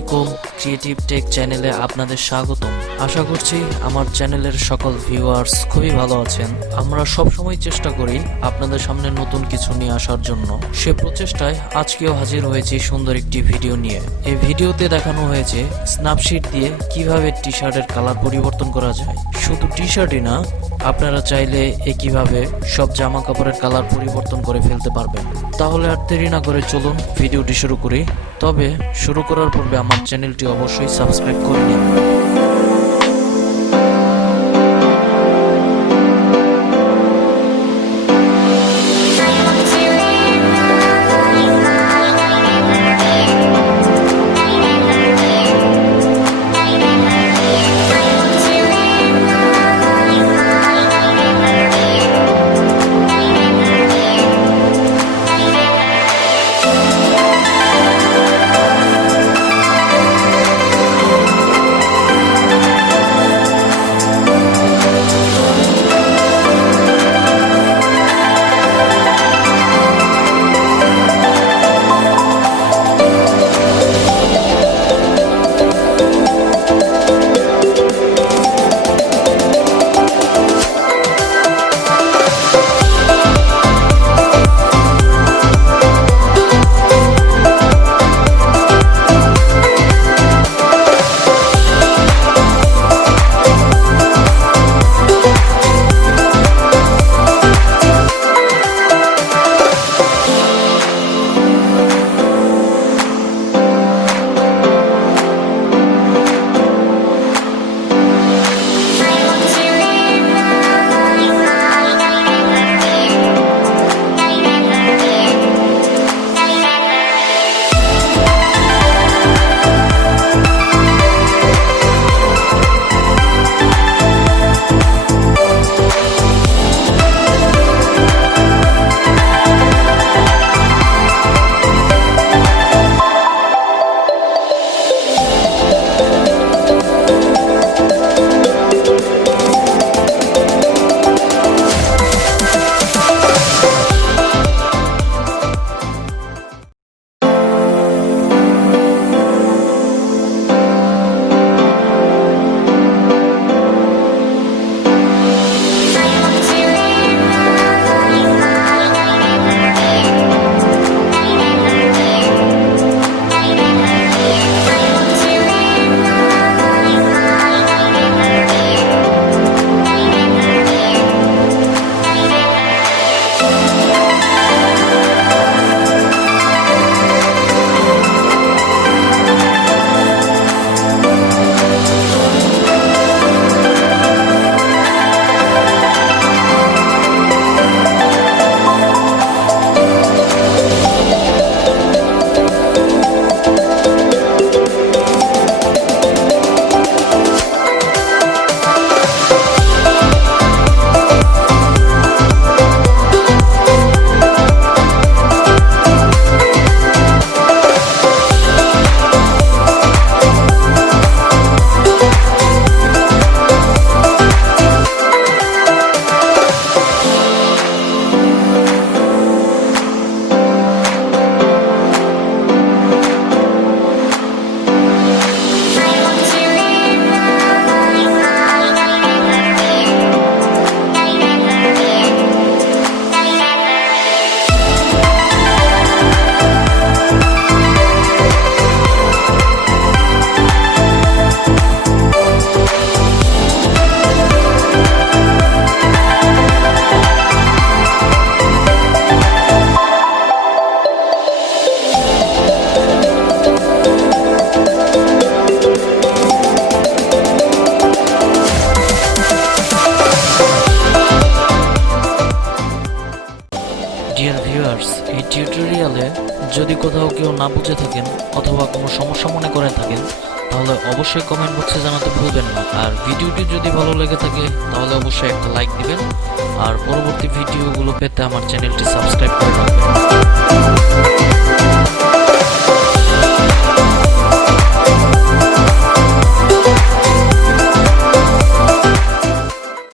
আলাইকুম, creative take চ্যানেলে আপনাদের স্বাগতম। আশা করছি আমার চ্যানেলের সকল ভিউয়ার্স খুবই ভালো আছেন। আমরা সবসময় চেষ্টা করি আপনাদের সামনে নতুন কিছু নিয়ে আসার জন্য। সে প্রচেষ্টায় আজকেও হাজির হয়েছি সুন্দর একটি ভিডিও নিয়ে। এই ভিডিওতে দেখানো হয়েছে স্ন্যাপশিট দিয়ে কিভাবে টি শার্টের কালার পরিবর্তন করা যায়। শুধু টি শার্টই না, আপনারা চাইলে একইভাবে সব জামা কাপড়ের কালার পরিবর্তন করে ফেলতে পারবেন। তাহলে আর দেরি না করে চলুন ভিডিওটি শুরু করি। তবে শুরু করার পূর্বে আমার চ্যানেলটি অবশ্যই সাবস্ক্রাইব করে নিন। ডিয়ার ভিউয়ার্স, এই টিউটোরিয়ালে যদি কোথাও কেউ না বুঝে থাকেন অথবা কোনো সমস্যা মনে করে থাকেন তাহলে অবশ্যই কমেন্ট বক্সে জানাতে ভুলবেন না। আর ভিডিওটি যদি ভালো লেগে থাকে তাহলে অবশ্যই একটা লাইক দিবেন। আর পরবর্তী ভিডিওগুলো পেতে আমার চ্যানেলটি সাবস্ক্রাইব করে রাখবেন।